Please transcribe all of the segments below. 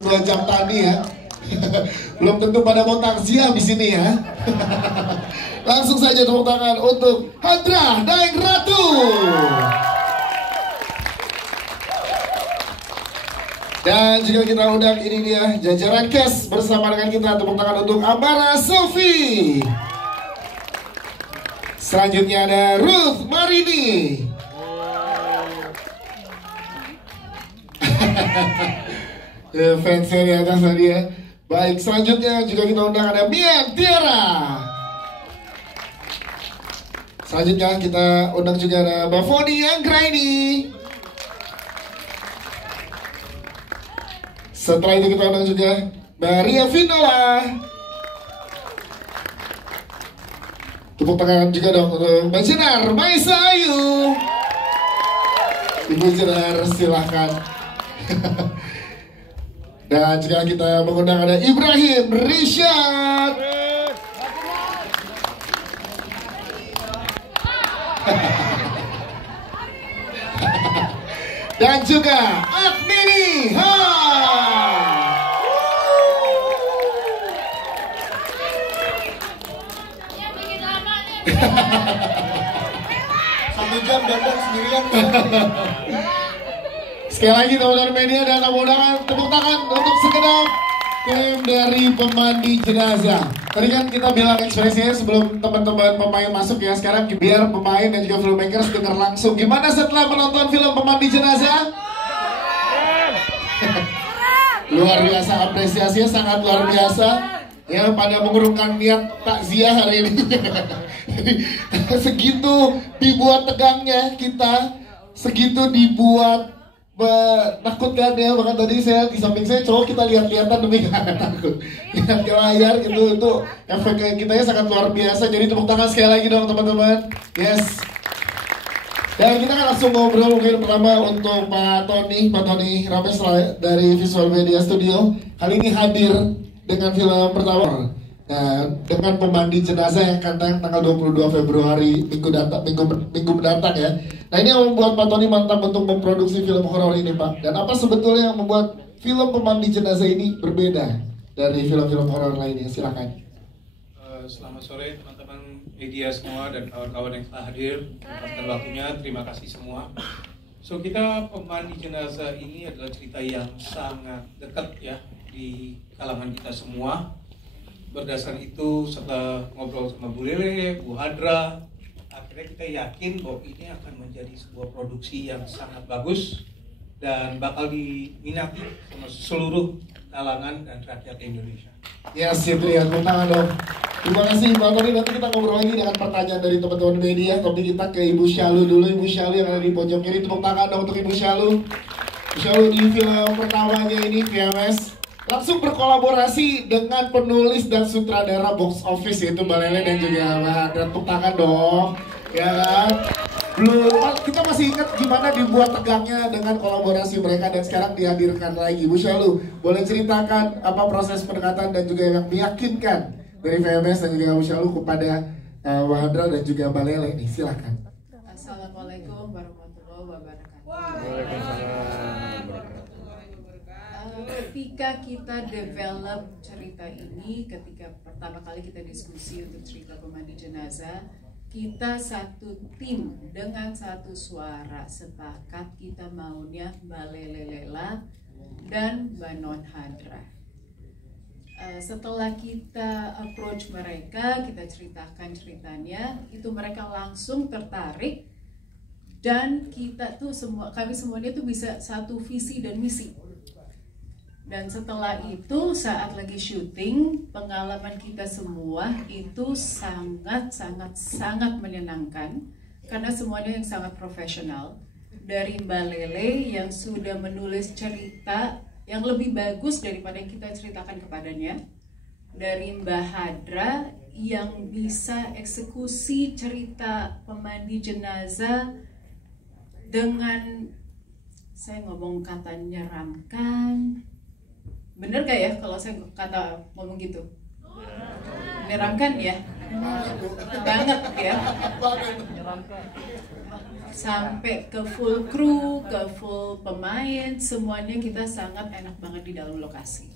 2 jam tadi ya. Belum tentu pada mau takziah di sini ya. Langsung saja tepuk tangan untuk Hadra Daeng Ratu. Dan juga kita undang ini dia jajaran kes bersama dengan kita, tepuk tangan untuk Amara Sofi. Selanjutnya ada Ruth Marini. Fansnya di atas tadi ya. Baik, selanjutnya juga kita undang ada Mian Tiara. Selanjutnya kita undang juga ada Mbak Foni Anggraini. Setelah itu kita undang juga Mbak Ria Vinola. Tepuk tangan juga dong untuk Mbak Jenar Maisa Ayu. Ibu Jenar silahkan. Dan juga kita mengundang ada Ibrahim Rishad. Dan juga Admini Ha. Satu jam datang sendirian. Sekali lagi teman-teman media dan undangan tepuk tangan untuk segenap tim dari pemandi jenazah. Tadi kan kita bilang ekspresinya sebelum teman-teman pemain masuk ya. Sekarang biar pemain dan juga filmmakers dengar langsung gimana setelah menonton film Pemandi Jenazah. Luar biasa, apresiasinya sangat luar biasa. Ya, pada mengurungkan niat takziah hari ini. Jadi segitu dibuat tegangnya kita, segitu dibuat menakutkan ya. Bahkan tadi saya di samping saya cowok, kita lihat-lihatan demi gak takut. Lihat ke layar gitu, itu efeknya kitanya sangat luar biasa. Jadi tepuk tangan sekali lagi dong teman-teman. Yes. Dan kita akan langsung ngobrol mungkin pertama untuk Pak Tony Rames dari Visual Media Studio. Kali ini hadir dengan film pertama. Nah, dengan Pemandi Jenazah yang akan tayang tanggal 22 Februari minggu mendatang ya. Nah, ini yang membuat Pak Tony mantap untuk memproduksi film horor ini, Pak. Dan apa sebetulnya yang membuat film Pemandi Jenazah ini berbeda dari film-film horor lainnya? Silakan. Selamat sore teman-teman media semua dan kawan-kawan yang telah hadir dan waktunya. Terima kasih semua. So, kita Pemandi Jenazah ini adalah cerita yang sangat dekat ya di kalangan kita semua. Berdasarkan itu, setelah ngobrol sama Bu Lele, Bu Hadra, akhirnya kita yakin bahwa ini akan menjadi sebuah produksi yang sangat bagus dan bakal diminati sama seluruh kalangan dan rakyat Indonesia. Yes, itu ya, tangan dong. Terima kasih Pak Tony. Nanti kita ngobrol lagi dengan pertanyaan dari teman-teman media. Tapi kita ke Ibu Syalu dulu. Ibu Syalu yang ada di pojok kiri, tepuk tangan dong untuk Ibu Syalu. Ibu Syalu di film pertamanya ini VMS langsung berkolaborasi dengan penulis dan sutradara box office, yaitu Mbak Lele dan juga Mbak Hadra. Tepuk tangan dong, ya kan? Belum, kita masih ingat gimana dibuat tegangnya dengan kolaborasi mereka dan sekarang dihadirkan lagi. Bu Syalu, boleh ceritakan apa proses pendekatan dan juga yang meyakinkan dari VMS dan juga Bu Syalu kepada Mbak Hadra dan juga Mbak Lele nih, silakan. Assalamualaikum warahmatullahi wabarakatuh. Ketika kita develop cerita ini, ketika pertama kali kita diskusi untuk cerita Pemandi Jenazah, kita satu tim dengan satu suara sepakat kita maunya Mbak Lele Lela dan Mbak Non Hadra. Setelah kita approach mereka, kita ceritakan ceritanya, itu mereka langsung tertarik dan kita tuh kami semuanya tuh bisa satu visi dan misi. Dan setelah itu saat lagi syuting, pengalaman kita semua itu sangat menyenangkan karena semuanya yang sangat profesional. Dari Mbak Lele yang sudah menulis cerita yang lebih bagus daripada yang kita ceritakan kepadanya. Dari Mbak Hadra yang bisa eksekusi cerita Pemandi Jenazah dengan, saya ngomong kata menyeramkan. Bener gak ya kalau saya ngomong gitu? Menyeramkan ya? banget ya. Sampai ke full kru, ke full pemain, semuanya kita sangat enak banget di dalam lokasi.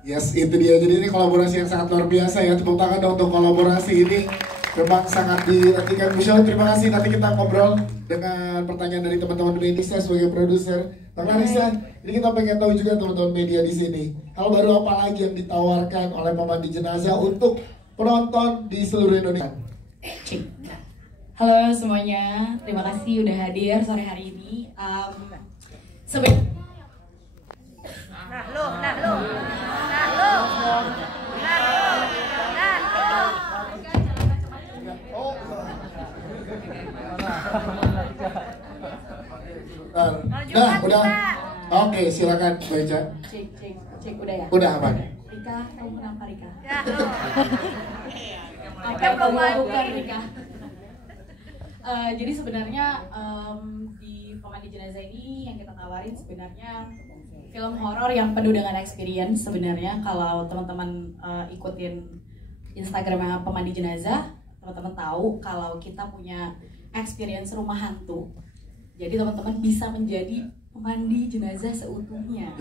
Yes, itu dia. Jadi ini kolaborasi yang sangat luar biasa ya. Tepuk tangan dong untuk kolaborasi ini. Memang sangat dinantikan. Michelle, terima kasih. Nanti kita ngobrol dengan pertanyaan dari teman-teman media sebagai produser. Bang Larissa, ini kita pengen tahu juga teman-teman media di sini. Hal baru apa lagi yang ditawarkan oleh Pemandi Jenazah untuk penonton di seluruh Indonesia? Halo semuanya, terima kasih udah hadir sore hari ini. Nah, udah. Oke, silakan baca. Cek, udah ya? Udah aman. Rika, kamu kenapa Rika? Bukan Rika. Jadi sebenarnya di Pemandi Jenazah ini yang kita tawarin sebenarnya film horor yang penuh dengan experience. Sebenarnya kalau teman-teman ikutin Instagramnya Pemandi Jenazah, teman-teman tahu kalau kita punya experience rumah hantu. Jadi teman-teman bisa menjadi pemandi jenazah seutuhnya.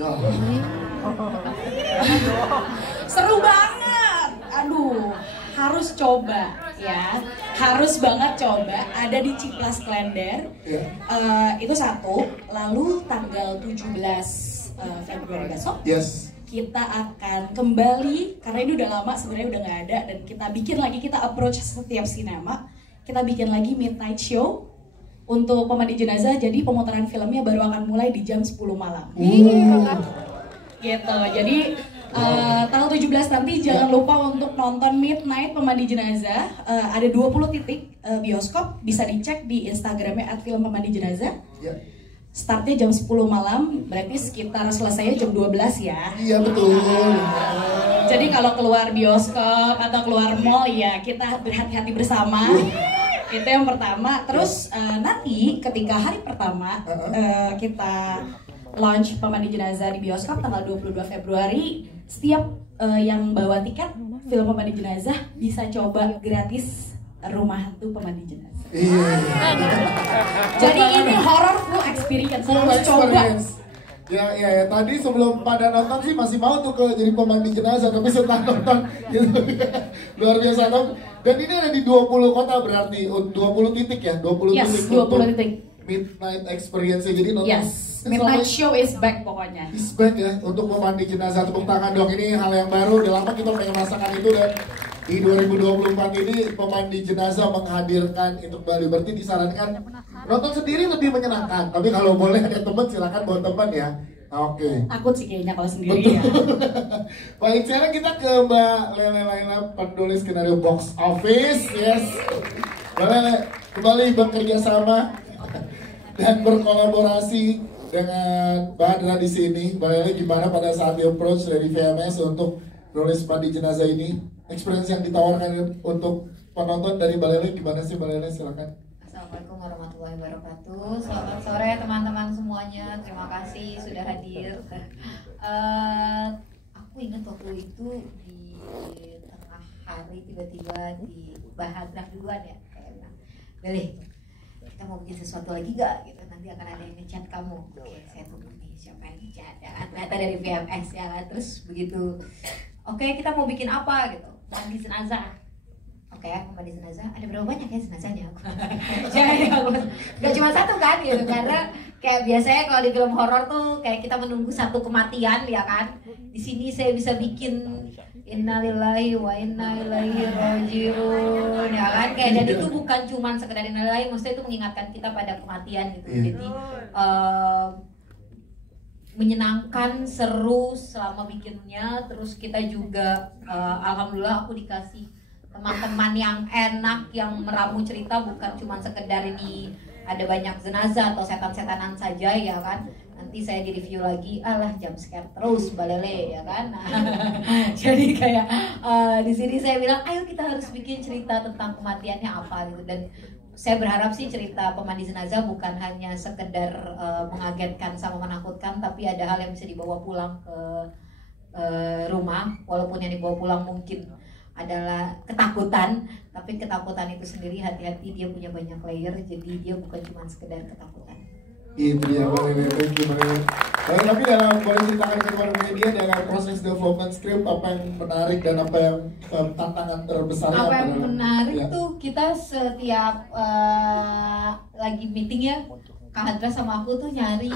Seru banget. Aduh, harus coba ya. Harus banget coba. Ada di Ciklas Klender. Itu satu. Lalu tanggal 17 Februari besok. Yes. Kita akan kembali karena ini udah lama sebenarnya udah nggak ada, dan kita bikin lagi, kita approach setiap sinema, kita bikin lagi midnight show untuk Pemandi Jenazah. Jadi pemutaran filmnya baru akan mulai di jam 10 malam. Gitu. Jadi tanggal 17 nanti jangan lupa untuk nonton Midnight Pemandi Jenazah. Ada 20 titik bioskop, bisa dicek di Instagramnya @filmpemandi_jenazah. Startnya jam 10 malam, berarti sekitar selesainya jam 12 ya. Iya betul. Jadi kalau keluar bioskop atau keluar mall ya kita berhati-hati bersama. Itu yang pertama. Terus nanti ketika hari pertama kita launch Pemandi Jenazah di bioskop tanggal 22 Februari, setiap yang bawa tiket film Pemandi Jenazah bisa coba gratis rumah hantu Pemandi Jenazah. Jadi ini horror full experience, harus coba. Ya, tadi sebelum pada nonton sih masih mau tuh jadi pemandi jenazah, tapi setelah nonton gitu, luar biasa dong. Dan ini ada di 20 kota berarti, 20 titik ya, 20 titik. 20 titik. Midnight experience, jadi nonton. Yes, midnight show is back pokoknya. Is back ya, untuk pemandi jenazah. Tepuk tangan dong, ini hal yang baru, udah lama kita pengen merasakan itu, dan di 2024 ini Pemandi Jenazah menghadirkan itu kembali. Berarti disarankan nonton sendiri lebih menyenangkan, tapi kalau boleh ada teman silakan bawa teman ya. Oke. Takut sih kayaknya kalau sendiri ya. Baik, sekarang kita ke Mbak Lele Laila, penulis skenario box office. Yes. Mbak Lele kembali bekerja sama dan berkolaborasi dengan Mbak Adra di sini. Mbak Lele gimana pada saat di approach dari VMS untuk nulis Pemandi Jenazah ini? Experience yang ditawarkan untuk penonton dari Mbak Lele gimana sih Mbak Lele? Silakan. Assalamualaikum warahmatullahi wabarakatuh. Selamat sore teman-teman semuanya. Terima kasih sudah hadir. Aku ingat waktu itu di tengah hari tiba-tiba di Bahadrah duluan ya. Kayak Lele, kita mau bikin sesuatu lagi gak? Gitu. Nanti akan ada yang ngechat kamu. Oke, saya tunggu nih siapa yang ngechat. Ya, ternyata dari VMS ya. Terus begitu. Oke, kita mau bikin apa gitu? Pemandi jenazah. Oke, pemandi jenazah. Ada berapa banyak ya jenazahnya? Gak cuma satu kan gitu. Karena kayak biasanya kalau di film horor tuh kayak kita menunggu satu kematian ya kan. Di sini saya bisa bikin innalillahi wa inna ilaihi rajiun ya kan. Kayak dan itu bukan cuma sekedar innalillahi, maksudnya itu mengingatkan kita pada kematian gitu. Jadi menyenangkan, seru selama bikinnya. Terus kita juga alhamdulillah aku dikasih teman-teman yang enak, yang meramu cerita, bukan cuma sekedar ini ada banyak jenazah atau setan-setanan saja ya kan. Nanti saya di review lagi, alah jump scare terus Mbak Lele ya kan. Jadi kayak di sini saya bilang ayo kita harus bikin cerita tentang kematiannya apa gitu. Dan saya berharap sih cerita Pemandi Jenazah bukan hanya sekedar mengagetkan sama menakutkan, tapi ada hal yang bisa dibawa pulang ke rumah, walaupun yang dibawa pulang mungkin adalah ketakutan, tapi ketakutan itu sendiri hati-hati dia punya banyak layer, jadi dia bukan cuma sekedar ketakutan. Itu dia boleh, thank you Marilyn. Tapi dalam boleh ceritakan ke kepada media dalam proses development script apa yang menarik dan apa yang tantangan terbesarnya? Apa yang menarik ya. tuh kita setiap lagi meeting ya, Kak Hadra sama aku tuh nyari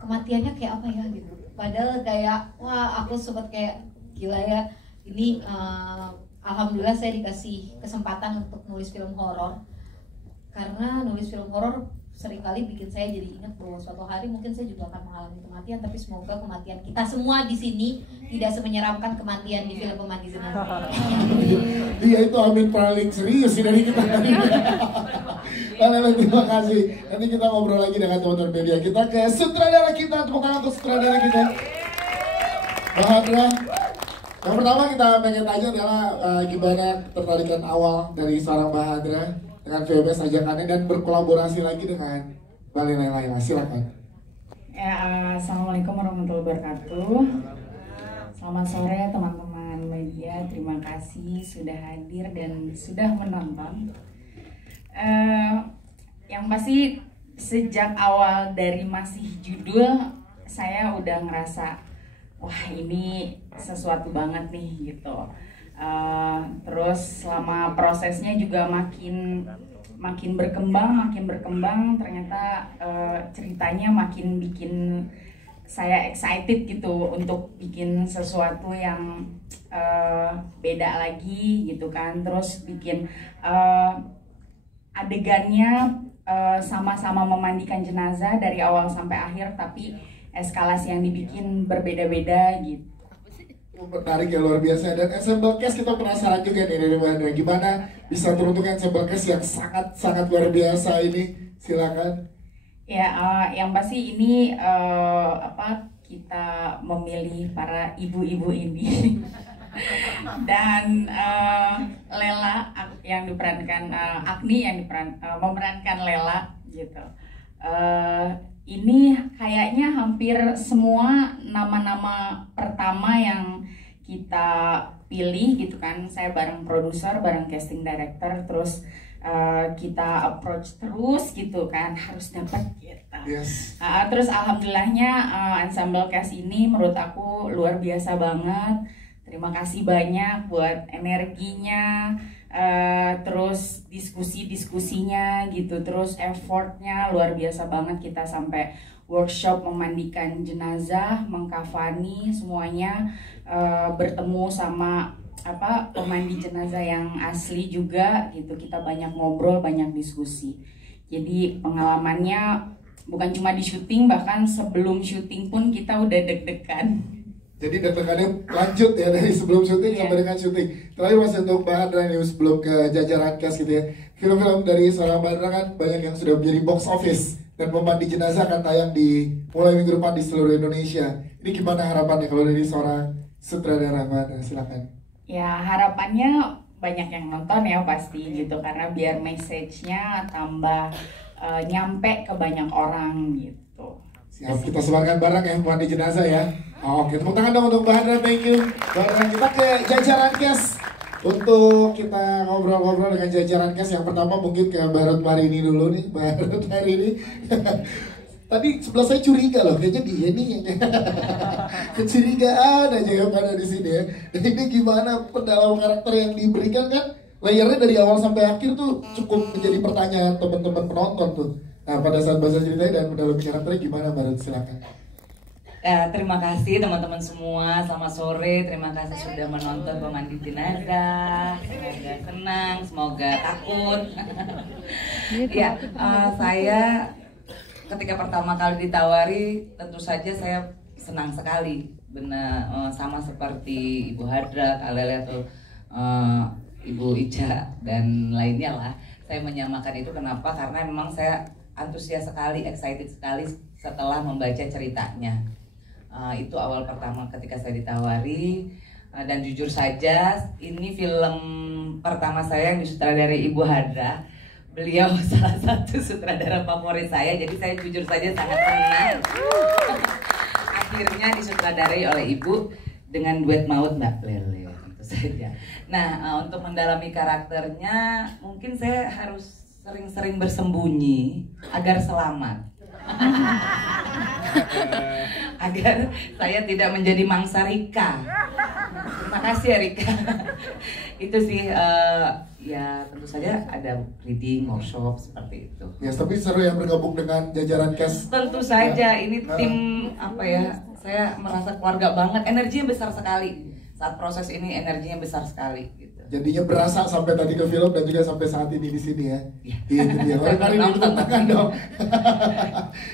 kematiannya kayak apa ya gitu. Padahal kayak wah aku sempat kayak gila ya. Ini alhamdulillah saya dikasih kesempatan untuk nulis film horor, karena nulis film horor seringkali bikin saya jadi ingat bahwa suatu hari mungkin saya juga akan mengalami kematian, tapi semoga kematian kita semua di sini tidak semenyeramkan kematian di film Pemandi Jenazah. Iya itu amin paling serius sih dari kita. Terima kasih. Nanti kita ngobrol lagi dengan teman-teman media. Kita ke sutradara kita, tepuk tangan untuk sutradara kita, Mbak Hadra. Yang pertama kita pengen tanya adalah gimana tertarikan awal dari seorang Mbak Hadra dengan VMS ajakannya dan berkolaborasi lagi dengan Mbak Lela. Silakan. Ya, assalamualaikum warahmatullahi wabarakatuh. Selamat sore teman-teman media. Terima kasih sudah hadir dan sudah menonton. Yang pasti sejak awal dari masih judul saya udah ngerasa wah ini sesuatu banget nih gitu. Terus selama prosesnya juga makin berkembang ternyata ceritanya makin bikin saya excited gitu untuk bikin sesuatu yang beda lagi gitu kan. Terus bikin adegannya sama-sama memandikan jenazah dari awal sampai akhir, tapi eskalasi yang dibikin berbeda-beda gitu. Menarik ya, luar biasa. Dan ensemble cast kita penasaran juga nih dari Mbak Hadra, gimana bisa teruntuk ensemble cast yang sangat luar biasa ini. Silakan. Ya, yang pasti ini kita memilih para ibu-ibu ini dan Lela yang diperankan Agni yang memerankan Lela gitu. Ini kayaknya hampir semua nama-nama pertama yang kita pilih gitu kan. Saya bareng produser, bareng casting director, terus kita approach terus gitu kan, harus dapat gitu. Yes. Terus alhamdulillahnya ensemble cast ini menurut aku luar biasa banget. Terima kasih banyak buat energinya. Terus diskusinya gitu, terus effortnya luar biasa banget. Kita sampai workshop memandikan jenazah, mengkafani semuanya, bertemu sama pemandi jenazah yang asli juga gitu. Kita banyak ngobrol, banyak diskusi. Jadi pengalamannya bukan cuma di syuting, bahkan sebelum syuting pun kita udah deg-degan. Jadi deg-degannya lanjut ya dari sebelum syuting sampai dengan syuting. Terakhir masih untuk Mbak Hadra nih sebelum ke jajaran cast gitu ya. Film-film dari seorang Mbak Hadra kan banyak yang sudah menjadi box office, dan Pemandi Jenazah akan tayang mulai minggu depan di seluruh Indonesia. Ini gimana harapannya kalau dari seorang sutradara Mbak Hadra? Silakan. Ya harapannya banyak yang nonton ya pasti gitu, karena biar message-nya tambah nyampe ke banyak orang gitu. Siap, kita sebarkan bareng ya Pemandi Jenazah ya. Oke, tepuk tangan dong untuk Mbak Hadra, thank you. Dan kita ke jajaran cast untuk kita ngobrol-ngobrol dengan jajaran cast. Yang pertama mungkin ke Mbak Ruth Marini dulu nih, Mbak Ruth Marini. Tadi sebelah saya curiga loh, kayaknya dia nih kecurigaan aja yang ada di sini ya. Ini gimana pendalaman karakter yang diberikan kan? Layernya dari awal sampai akhir tuh cukup menjadi pertanyaan teman-teman penonton tuh. Nah pada saat bahasa ceritanya dan pendalaman karakternya gimana Mbak Ruth? Silakan. Terima kasih teman-teman semua, selamat sore. Terima kasih sudah menonton Pemandi Jenazah. Semoga senang, semoga takut. Ya, saya ketika pertama kali ditawari, tentu saja saya senang sekali. Benar, sama seperti Ibu Hadra, Kak Lele atau Ibu Ica dan lainnya lah. Saya menyamakan itu kenapa? Karena memang saya antusias sekali, excited sekali setelah membaca ceritanya. Itu awal pertama ketika saya ditawari, dan jujur saja ini film pertama saya yang disutradarai Ibu Hadra. Beliau salah satu sutradara favorit saya, jadi saya jujur saja sangat senang akhirnya disutradarai oleh Ibu dengan duet maut Mbak Lele. Tentu saja. Nah, untuk mendalami karakternya mungkin saya harus sering-sering bersembunyi agar selamat. Agar saya tidak menjadi mangsa Rika. Terima kasih ya Rika. Itu sih ya tentu saja ada reading, workshop seperti itu. Ya, tapi seru ya bergabung dengan jajaran cast. Tentu saja ini tim apa ya? Saya merasa keluarga banget. Energinya besar sekali. Saat proses ini energinya besar sekali gitu. Jadinya berasa sampai tadi ke film dan juga sampai saat ini di sini ya. Iya. Itu dia. Mari tepuk tangan dong.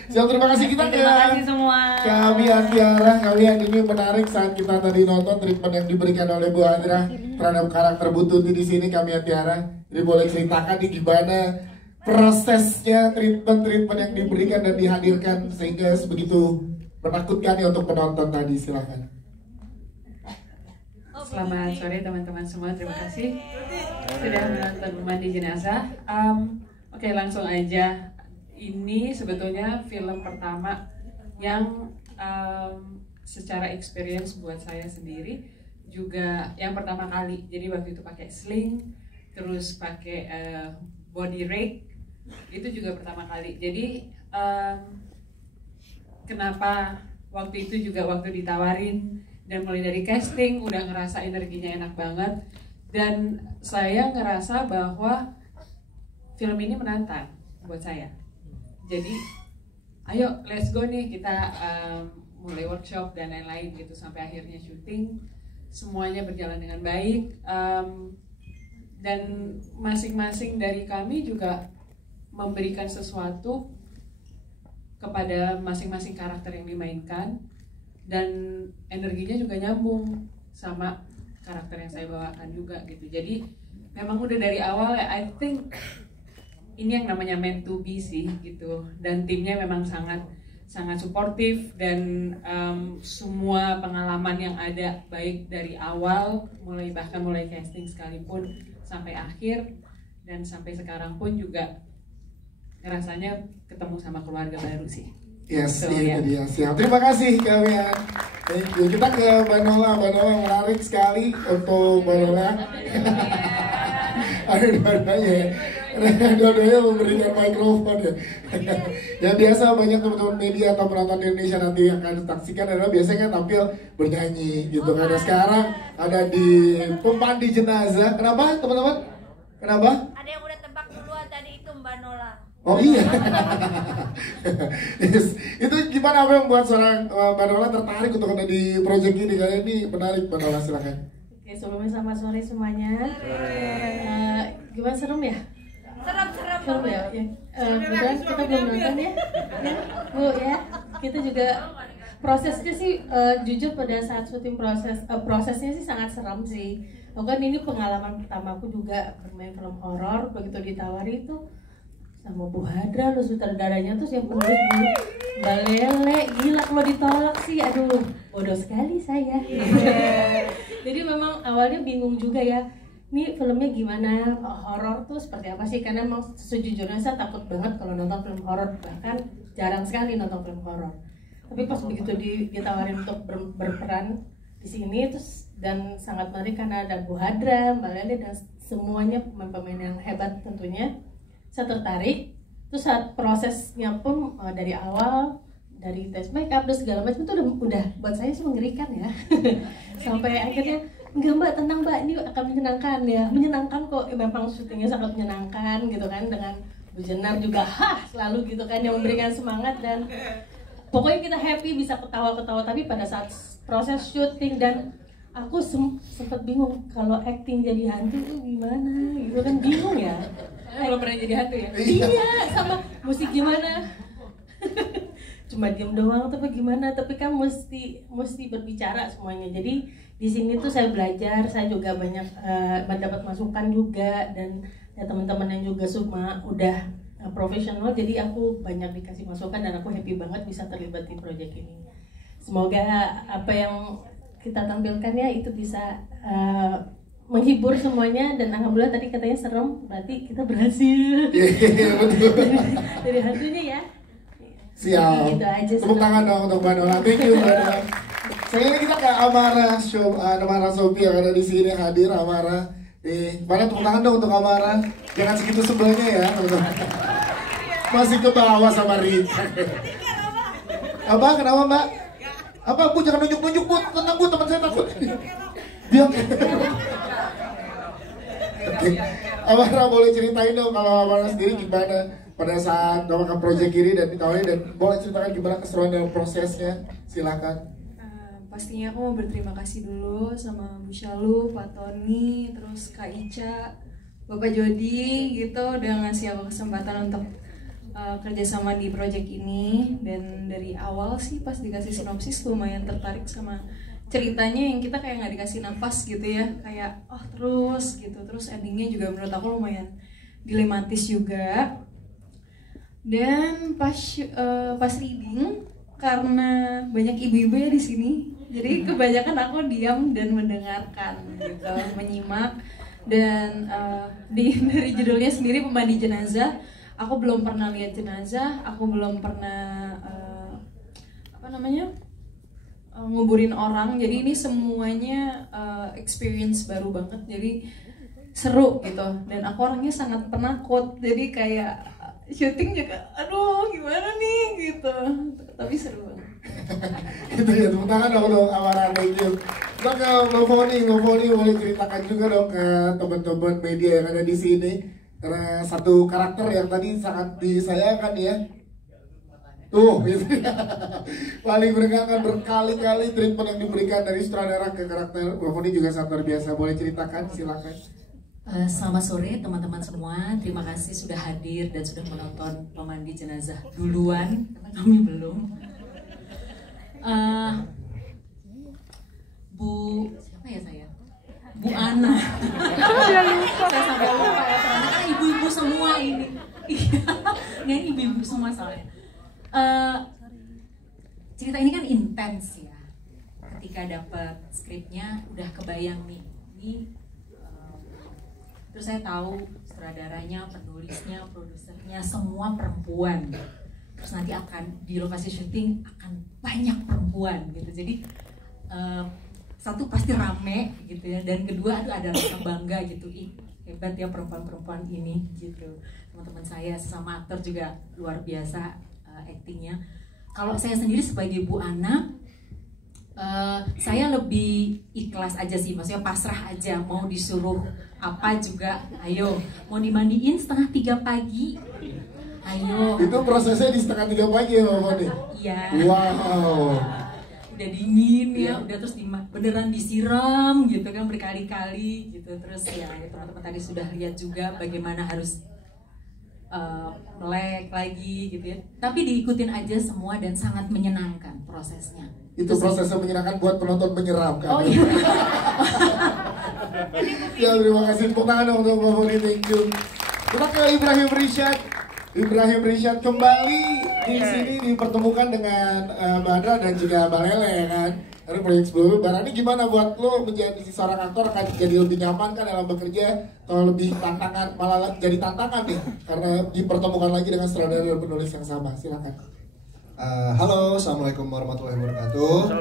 Siap, terima kasih kita Terima kasih semua. Kami Tiara, kalian ini menarik saat kita tadi nonton treatment yang diberikan oleh Bu Adra terhadap karakter Bu Tuti di sini. Kami Tiara, jadi boleh ceritakan nih gimana prosesnya treatment yang diberikan dan dihadirkan sehingga sebegitu menakutkan ya untuk penonton tadi. Silahkan. Selamat sore teman-teman semua, terima kasih sudah menonton Memandi Jenazah. Oke, langsung aja. Ini sebetulnya film pertama yang secara experience buat saya sendiri juga yang pertama kali. Jadi waktu itu pakai sling, terus pakai body rig, itu juga pertama kali. Jadi kenapa waktu itu juga waktu ditawarin dan mulai dari casting udah ngerasa energinya enak banget, dan saya ngerasa bahwa film ini menantang buat saya. Jadi ayo let's go nih, kita mulai workshop dan lain-lain gitu sampai akhirnya syuting, semuanya berjalan dengan baik, dan masing-masing dari kami juga memberikan sesuatu kepada masing-masing karakter yang dimainkan, dan energinya juga nyambung sama karakter yang saya bawakan juga gitu. Jadi memang udah dari awal ya, I think ini yang namanya meant to be sih gitu. Dan timnya memang sangat suportif, dan semua pengalaman yang ada baik dari awal bahkan mulai casting sekalipun sampai akhir dan sampai sekarang pun juga rasanya ketemu sama keluarga baru sih. Yes, So, itu ya. dia. Siap. Terima kasih kalian. Thank you. Kita ke Banola. Banola menarik sekali untuk Banola. Ada dua-duanya. Dua-duanya memberikan mikrofon ya. Yang biasa banyak teman-teman media atau penonton di Indonesia nanti yang akan saksikan adalah biasanya tampil bernyanyi gitu. Karena sekarang ada di Memandi Jenazah. Kenapa teman-teman? Kenapa? Ada yang udah tebak duluan tadi itu Mbak Nola. Oh iya. Yes. Itu gimana apa yang membuat seorang Mbak Nola tertarik untuk ada di proyek ini? Kali ini menarik, Mbak Nola, silakan. Oke, sebelumnya selamat sore semuanya. Gimana, serem ya? Serem-serem. Serem ya. Kebetulan kita belum nonton ya, Bu ya. Kita juga prosesnya sih jujur pada saat syuting prosesnya sih sangat serem sih. Kan ini pengalaman pertama aku juga bermain film horor. Begitu ditawari itu sama Bu Hadra, lo sutradaranya tuh yang penulis Mbak Lele, gila kalau ditolak sih, aduh bodoh sekali saya. Jadi memang awalnya bingung juga ya, ini filmnya gimana, horor tuh seperti apa sih, karena memang sejujurnya saya takut banget kalau nonton film horor, bahkan jarang sekali nonton film horor. Tapi pas begitu ditawarin untuk berperan di sini terus, dan sangat menarik karena ada Bu Hadra, Mbak Lele, dan semuanya pemain-pemain yang hebat tentunya. Saya tertarik, terus saat prosesnya pun dari awal, dari tes make up dan segala macam itu udah buat saya sih mengerikan ya. Sampai akhirnya enggak Mbak, tenang Mbak, ini akan menyenangkan ya. Menyenangkan kok, memang syutingnya sangat menyenangkan gitu kan, dengan Bu Jenar juga selalu gitu kan yang memberikan semangat, dan pokoknya kita happy bisa ketawa-ketawa. Tapi pada saat proses syuting dan aku sempat bingung kalau acting jadi hantu tuh gimana gitu kan, bingung ya. Belum pernah jadi hantu ya? Iya, sama musik gimana? Cuma diem doang tapi gimana? Tapi kan mesti berbicara semuanya. Jadi di sini tuh saya belajar, saya juga banyak mendapat masukan juga, dan ya, teman-teman yang juga semua udah profesional. Jadi aku banyak dikasih masukan dan aku happy banget bisa terlibat di proyek ini. Semoga apa yang kita tampilkan ya itu bisa menghibur semuanya, dan alhamdulillah tadi katanya serem, berarti kita berhasil. Dari hantunya ya. Siap. Gitu aja. Tepuk tangan dong untuk Mbak Nola. Thank you Mbak Nola. Sekarang kita ke Amara Sophie yang ada di sini hadir. Amara, mana tepuk tangan dong untuk Amara. Jangan segitu sebelnya ya, teman-teman. Masih ke bawah sama Rita. Apa? Kenapa Mbak? Apa Bu? Jangan nunjuk-nunjuk Bu. Tenang Bu, teman saya takut. Diam. Oke. Amara boleh ceritain dong kalau Amara sendiri gimana pada saat melakukan proyek ini dan ditawarin, dan boleh ceritakan gimana keseruan dalam prosesnya. Silakan. Pastinya aku mau berterima kasih dulu sama Bu Syalu, Pak Tony, terus Kak Ica, Bapak Jody gitu udah ngasih aku kesempatan untuk kerjasama di project ini. Dan dari awal sih pas dikasih sinopsis lumayan tertarik sama ceritanya yang kita kayak nggak dikasih nafas gitu ya, kayak terus gitu. Terus endingnya juga menurut aku lumayan dilematis juga. Dan pas reading, karena banyak ibu-ibu ya di sini, jadi kebanyakan aku diam dan mendengarkan gitu, menyimak. Dan dari judulnya sendiri Pemandi Jenazah, aku belum pernah lihat jenazah, aku belum pernah nguburin orang. Jadi ini semuanya experience baru banget, jadi seru gitu. Dan aku orangnya sangat penakut, jadi kayak syuting juga aduh gimana nih gitu, tapi seru banget. Gitu ya, tepuk tangan dong untuk Amara, thank you. Kita ke Mbak Foni boleh ceritakan juga dong ke teman-teman media yang ada di sini, karena satu karakter yang tadi sangat disayangkan ya. Tuh, gitu ya. Paling berkali berkali-kali treatment yang diberikan dari sutradara ke karakter Mbak Foni juga sangat luar biasa. Boleh ceritakan, silakan. Selamat sore teman-teman semua, terima kasih sudah hadir dan sudah menonton Pemandi Jenazah duluan, karena kami belum. Siapa ya saya? Bu Ana. Saya sampai lupa ya, karena kan ibu-ibu semua ini. Iya, ibu-ibu semua soalnya. Cerita ini kan intens ya. Ketika dapat skripnya udah kebayang nih, terus saya tahu sutradaranya, penulisnya, produsernya semua perempuan. Terus nanti akan di lokasi syuting akan banyak perempuan gitu. Jadi satu pasti rame gitu ya, dan kedua ada rasa bangga gitu. Hebat ya perempuan-perempuan ini gitu. Teman-teman saya sesama aktor juga luar biasa aktingnya. Kalau saya sendiri sebagai Bu Ana, saya lebih ikhlas aja sih, maksudnya pasrah aja, mau disuruh apa juga, ayo. Mau dimandiin 2:30 pagi, ayo. Itu prosesnya di 2:30 pagi ya Mbak Foni? Iya. Wow. Udah dingin ya, udah terus beneran disiram gitu kan berkali-kali gitu. Terus ya teman-teman tadi sudah lihat juga bagaimana harus melek lagi gitu ya. Tapi diikutin aja semua dan sangat menyenangkan prosesnya. Itu prosesnya menyenangkan buat penonton menyeramkan. Oh iya. Ya terima kasih, tepuk tangan untuk Mbak Foni, thank you. Kita ke Ibrahim Rishad kembali di sini dipertemukan dengan Mbak Andra dan juga Mbak Lele ya kan. Dari proyek sebelumnya, Mbak Rani gimana buat lo menjadi seorang aktor, akan jadi lebih nyaman kan dalam bekerja, atau lebih tantangan, malah jadi tantangan nih karena dipertemukan lagi dengan sutradara dan penulis yang sama. Silakan. Halo, assalamualaikum warahmatullahi wabarakatuh.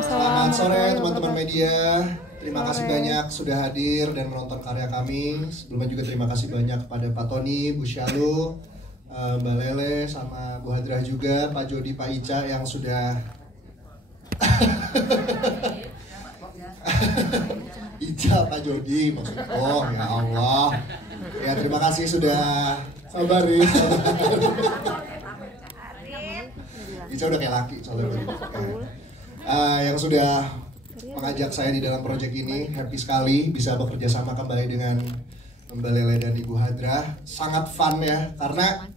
Selamat sore teman-teman media. Terima kasih banyak sudah hadir dan menonton karya kami. Sebelumnya juga terima kasih banyak kepada Pak Tony, Bu Syalu, Mbak Lele, sama Bu Hadrah juga, Pak Jody, Pak Ica yang sudah Ica, Pak Jody maksudnya. Oh ya Allah. Ya terima kasih sudah sabar ya. Ica udah kayak laki soalnya. Yang sudah mengajak saya di dalam proyek ini, happy sekali bisa bekerja sama kembali dengan Mbak Lele dan Ibu Hadrah. Sangat fun ya, karena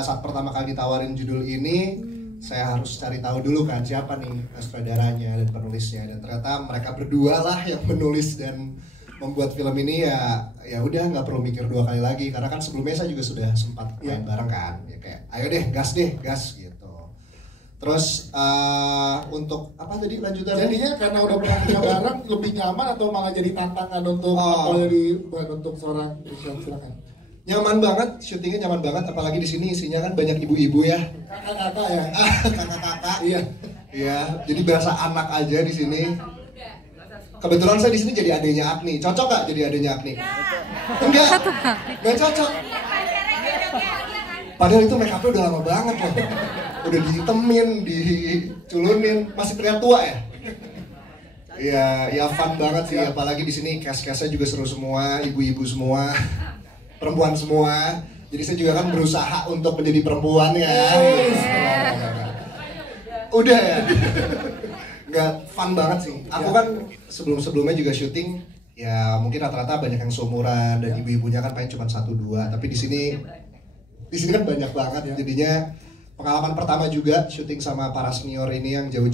saat pertama kali ditawarin judul ini, saya harus cari tahu dulu kan siapa nih sutradaranya dan penulisnya, dan ternyata mereka berdua lah yang menulis dan membuat film ini. Ya udah nggak perlu mikir dua kali lagi, karena kan sebelumnya saya juga sudah sempat main bareng kan, ya kayak ayo deh gas gitu. Terus untuk apa tadi lanjutannya? Jadinya karena udah pernah punya bareng lebih nyaman atau malah jadi tantangan untuk untuk seorang Rishad? Silakan. Nyaman banget, syutingnya nyaman banget, apalagi di sini isinya kan banyak ibu-ibu ya. Kakak-kakak ya. Kakak-kakak. Iya. Ya, jadi berasa anak aja di sini. Kebetulan saya di sini jadi adenya Agni. Cocok gak jadi adenya Agni? Enggak cocok. Padahal itu make up-nya udah lama banget loh. Udah dihitemin, diculunin, masih terlihat tua ya? Ya fun banget sih, apalagi di sini cast-castnya juga seru semua, ibu-ibu semua, perempuan semua. Jadi saya juga kan berusaha untuk menjadi perempuan ya. Udah ya. Nggak fun banget sih. Aku kan sebelumnya juga syuting, ya mungkin rata-rata banyak yang seumuran dan ibu-ibunya kan paling cuma 1-2. Tapi di sini kan banyak banget. Jadinya pengalaman pertama juga syuting sama para senior ini yang jauh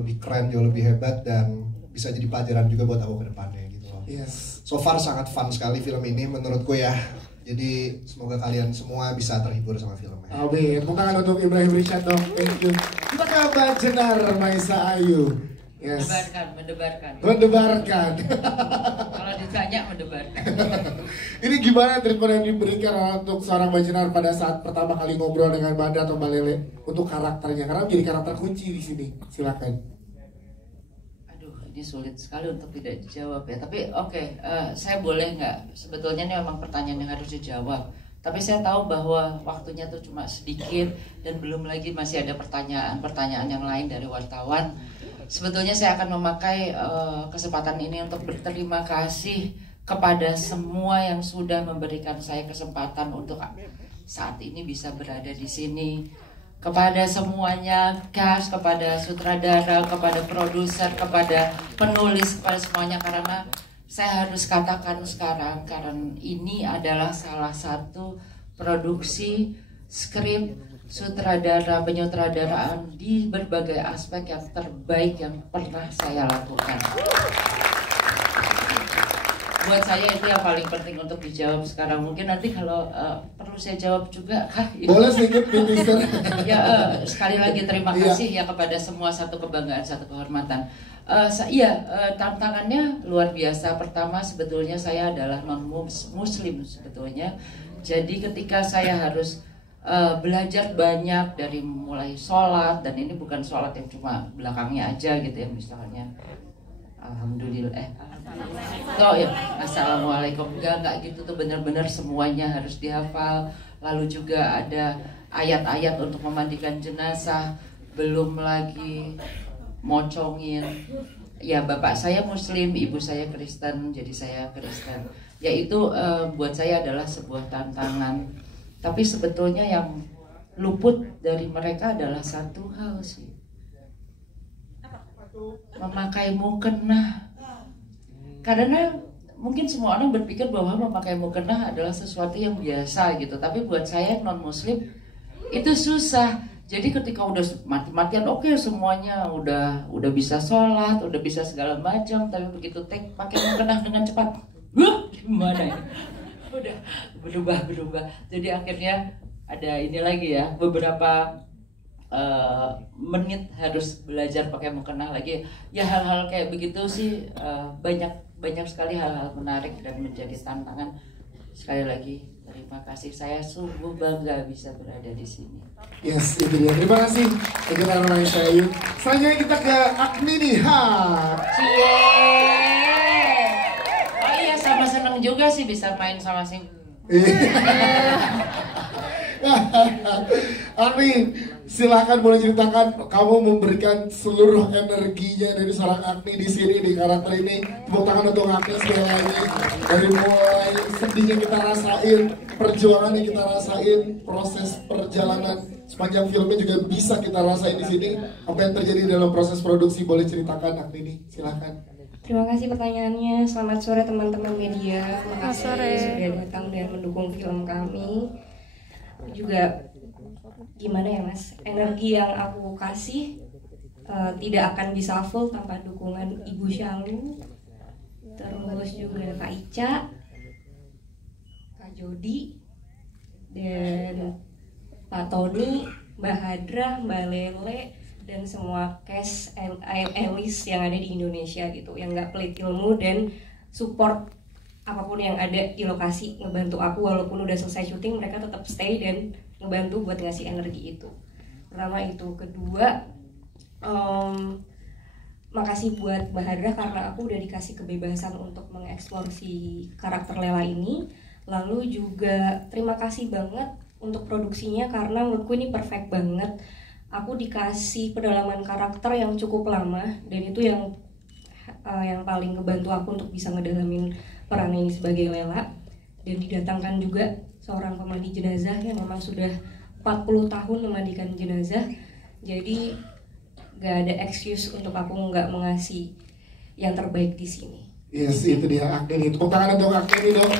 lebih keren, jauh lebih hebat dan bisa jadi pelajaran juga buat aku ke depannya gitu loh. Yes. So far sangat fun sekali film ini menurutku ya. Jadi semoga kalian semua bisa terhibur sama filmnya. Amin. Tepuk tangan untuk Ibrahim Rishad dong. Thank you. Kita ke Mbak Jenar Maisa Ayu. Yes. Mendebarkan. Kalau ditanya mendebarkan. Ini gimana treatment yang diberikan untuk seorang Mbak Jenar pada saat pertama kali ngobrol dengan Mbak atau Mbak Lele untuk karakternya? Karena menjadi karakter kunci di sini. Silakan. Ini sulit sekali untuk tidak dijawab ya. Tapi oke, saya boleh nggak? Sebetulnya ini memang pertanyaan yang harus dijawab. Tapi saya tahu bahwa waktunya tuh cuma sedikit dan belum lagi masih ada pertanyaan-pertanyaan yang lain dari wartawan. Sebetulnya saya akan memakai kesempatan ini untuk berterima kasih kepada semua yang sudah memberikan saya kesempatan untuk saat ini bisa berada di sini. Kepada semuanya, cast, kepada sutradara, kepada produser, kepada penulis, kepada semuanya. Karena saya harus katakan sekarang, karena ini adalah salah satu produksi skrip sutradara penyutradaraan di berbagai aspek yang terbaik yang pernah saya lakukan. Buat saya itu yang paling penting untuk dijawab sekarang. Mungkin nanti kalau perlu saya jawab juga, boleh sedikit teaser. Ya, sekali lagi terima kasih ya kepada semua, satu kebanggaan, satu kehormatan. Tantangannya luar biasa. Pertama sebetulnya saya adalah non-muslim sebetulnya. Jadi ketika saya harus belajar banyak dari mulai sholat, dan ini bukan sholat yang cuma belakangnya aja gitu ya, misalnya Alhamdulillah, ya, Assalamualaikum, enggak gitu tuh, benar-benar semuanya harus dihafal. Lalu juga ada ayat-ayat untuk memandikan jenazah, belum lagi mocongin. Ya, bapak saya Muslim, ibu saya Kristen, jadi saya Kristen. Ya itu buat saya adalah sebuah tantangan. Tapi sebetulnya yang luput dari mereka adalah satu hal sih. Memakai mukena. Karena mungkin semua orang berpikir bahwa memakai mukena adalah sesuatu yang biasa gitu. Tapi buat saya non muslim itu susah. Jadi ketika udah mati-matian oke, semuanya udah bisa sholat, udah bisa segala macam, tapi begitu pakai mukena dengan cepat, gimana ya? Udah berubah. Jadi akhirnya ada ini lagi ya, beberapa menit harus belajar pakai mukena lagi. Ya hal-hal kayak begitu sih banyak sekali hal-hal menarik dan menjadi tantangan. Sekali lagi terima kasih, saya sungguh bangga bisa berada di sini. Yes, itu dia. Terima kasih Jenar Maisa Ayu. Selanjutnya kita ke Agni nih. Oh iya, sama seneng juga sih bisa main sama sing. Agni, silahkan boleh ceritakan, kamu memberikan seluruh energinya dari seorang Agni di sini di karakter ini. Tepuk tangan untuk Agni sekali lagi. Dari mulai sedihnya kita rasain, perjuangan yang kita rasain, proses perjalanan sepanjang filmnya juga bisa kita rasain di sini. Apa yang terjadi dalam proses produksi, boleh ceritakan Agni ini, silahkan. Terima kasih pertanyaannya. Selamat sore teman-teman media. Terima kasih sudah datang dan mendukung film kami. Juga gimana ya Mas, energi yang aku kasih tidak akan bisa full tanpa dukungan Ibu Syalu, terus juga Kak Ica, Kak Jody, dan Pak Tony, Mbak Hadra, Mbak Lele, dan semua cast Elis yang ada di Indonesia gitu, yang nggak pelit ilmu dan support apapun yang ada di lokasi, ngebantu aku walaupun udah selesai syuting, mereka tetap stay dan ngebantu buat ngasih energi itu. Pertama itu. Kedua, Makasih buat Mbak Hadra karena aku udah dikasih kebebasan untuk mengeksplor si karakter Lela ini. Lalu juga terima kasih banget untuk produksinya karena menurutku ini perfect banget. Aku dikasih pedalaman karakter yang cukup lama dan itu yang paling ngebantu aku untuk bisa ngedalamin peran ini sebagai Lela. Dan didatangkan juga seorang pemandi jenazah yang memang sudah 40 tahun memandikan jenazah. Jadi gak ada excuse untuk aku nggak mengasih yang terbaik di sini. Yes, itu dia Agni. Tepuk tangan untuk Agni dong.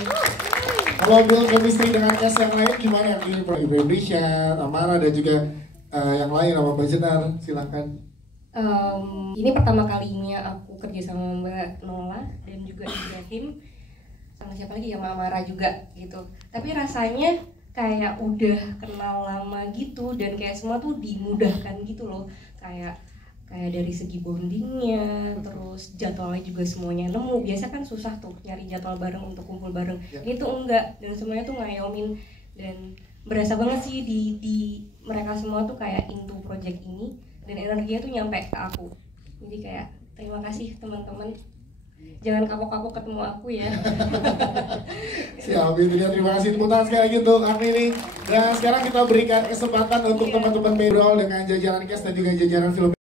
Kalau build chemistry dengan cast yang lain gimana? Ibu Indonesia, Amara dan juga yang lain sama Mbak Jenar, silakan. Ini pertama kalinya aku kerja sama Mbak Nola dan juga Ibrahim, sama siapa lagi ya, sama Amara juga gitu. Tapi rasanya kayak udah kenal lama gitu dan kayak semua tuh dimudahkan gitu loh, kayak dari segi bondingnya, terus jadwalnya juga semuanya nemu. Biasa kan susah tuh nyari jadwal bareng untuk kumpul bareng. Ini tuh enggak, dan semuanya tuh ngayomin dan berasa banget sih di mereka semua tuh kayak into project ini dan energinya tuh nyampe ke aku. Jadi kayak terima kasih teman-teman. Jangan kapok-kapok ketemu aku ya. Siap, itu dia. Terima kasih tepuk tangan sekali lagi untuk Agni ini. Dan sekarang kita berikan kesempatan untuk teman-teman payroll dengan jajaran cast dan juga jajaran film.